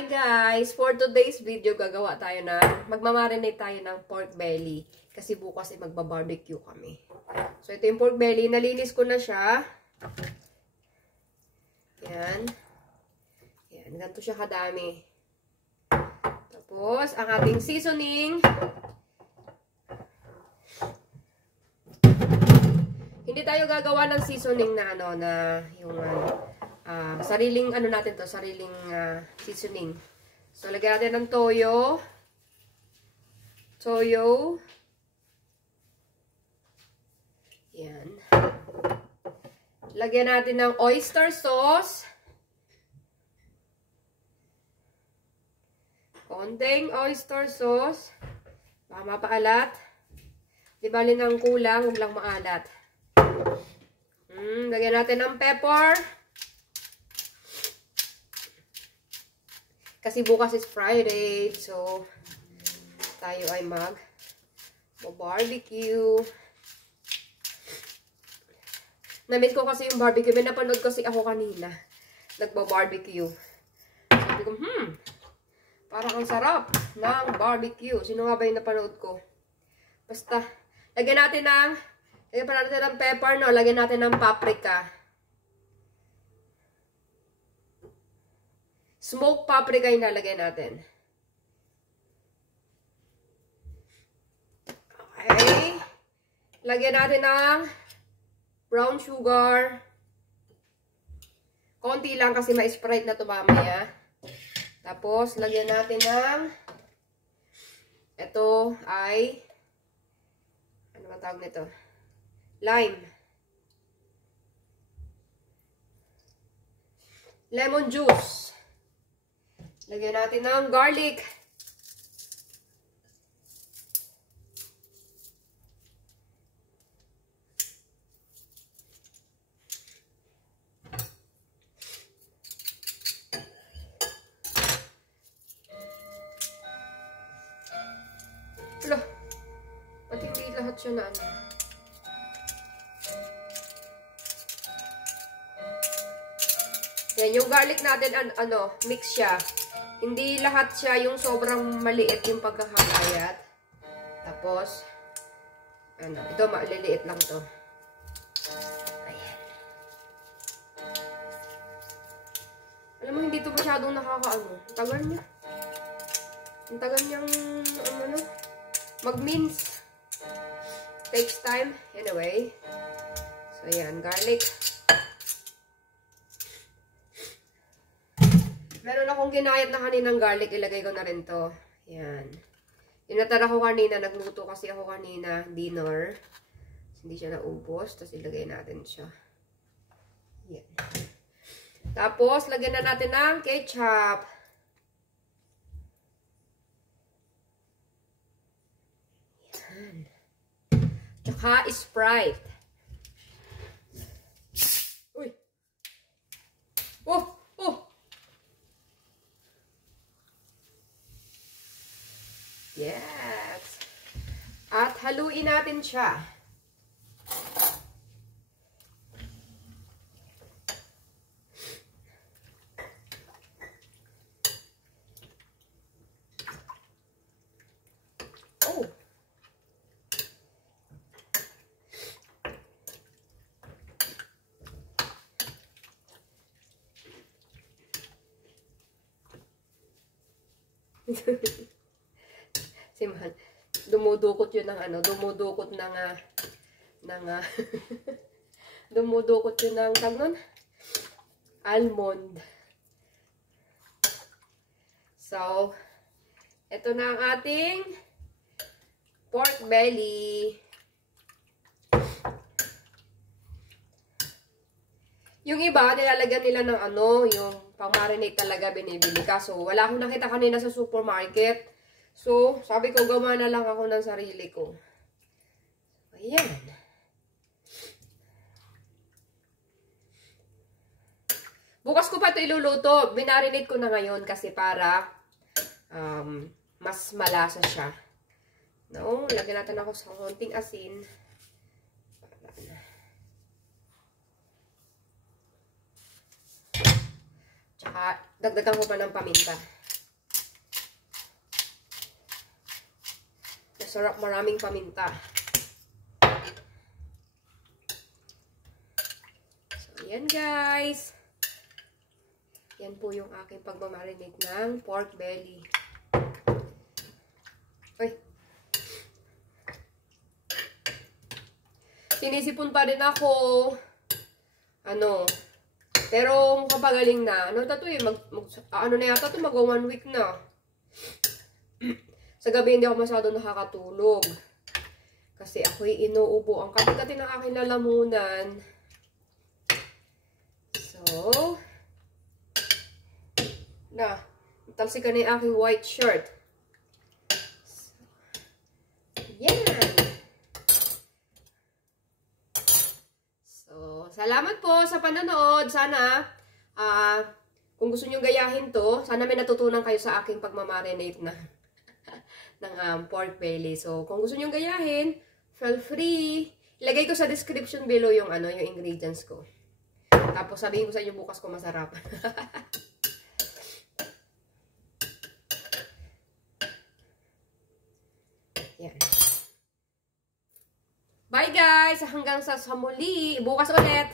Hi guys! For today's video, gagawa tayo magmamarinate tayo ng pork belly. Kasi bukas ay magba-barbecue kami. So, ito yung pork belly. Nalinis ko na siya. Yan. Yan. Ganito siya kadami. Tapos, ang ating seasoning. Hindi tayo gagawa ng seasoning na sariling sariling seasoning. So, lagyan natin ng toyo. Toyo. Yan. Lagyan natin ng oyster sauce. Konting oyster sauce. Baka mapaalat. Di bali ng kulang, huwag lang maalat. Lagyan natin ng pepper. Kasi bukas is Friday, so tayo ay mag-barbecue. Na-miss ko kasi yung barbecue. May napanood kasi ako kanina. Nagba-barbecue. Sabi ko, parang ang sarap ng barbecue. Sino nga ba yung napanood ko? Basta, lagyan natin ng pepper, no? Lagyan natin ng paprika. Smoked paprika yung lalagay natin. Okay. Lagyan natin ng brown sugar. Konti lang kasi ma-sprite na ito mamaya. Tapos, lagyan natin ng ito ay ano ba tawag nito? Lime. Lemon juice. Lagyan natin ng garlic. Wala. Pati hindi lahat siya na ano. Yan, yung garlic natin, mix siya. Hindi lahat siya yung sobrang maliit yung pagkakakayat. Tapos, ito maliliit lang to. Ayan. Alam mo, hindi to masyadong nakakaano. Tagal niya. Ang tagal niyang, mag-mince. Takes time. Anyway. So, ayan, garlic. Meron akong ginayat na kaninang garlic, ilagay ko na rin to. Yan. Inatara ko kanina, nagluto kasi ako kanina, dinner. Hindi siya naubos, tapos ilagay natin siya. Yan. Tapos, lagyan na natin ng ketchup. Yan. Tsaka Sprite. Uy! Oh! Yes. At haluin natin siya. Oh. Siman, dumudukot yun ng dumudukot dumudukot yun ng tag nun? Almond. So, ito na ang ating pork belly. Yung iba, nilalagyan nila ng yung pang-marinate talaga binibili. Kaso, wala akong nakita kanina sa supermarket. So, sabi ko, gawa na lang ako ng sarili ko. Ayan. Bukas ko pa ito iluluto. Binarinate ko na ngayon kasi para mas malasa siya. No? Lagyan natin ako sa konting asin. Tsaka, dagdagan ko pa ng paminta. Sarap, maraming paminta. So, yan guys. Yan po yung aking pagmamarinate ng pork belly. Ay. Sinisipon pa rin ako. Pero kapagaling na. Ano na yata ito? Mag 1 week na. Sa gabi hindi ako masyado nakakatulog. Kasi ako'y inuubo. Ang kati-kati ng aking lalamunan. So, talsikan na yung aking white shirt. So, yan. So, salamat po sa panonood. Sana, kung gusto nyo gayahin to, sana may natutunan kayo sa aking pagmamarinate ng pork belly. So, kung gusto nyo gayahin, feel free. Ilagay ko sa description below yung ingredients ko. Tapos sabihin ko sa inyo bukas kung masarap. Yan. Bye guys! Hanggang sa muli. Bukas ulit.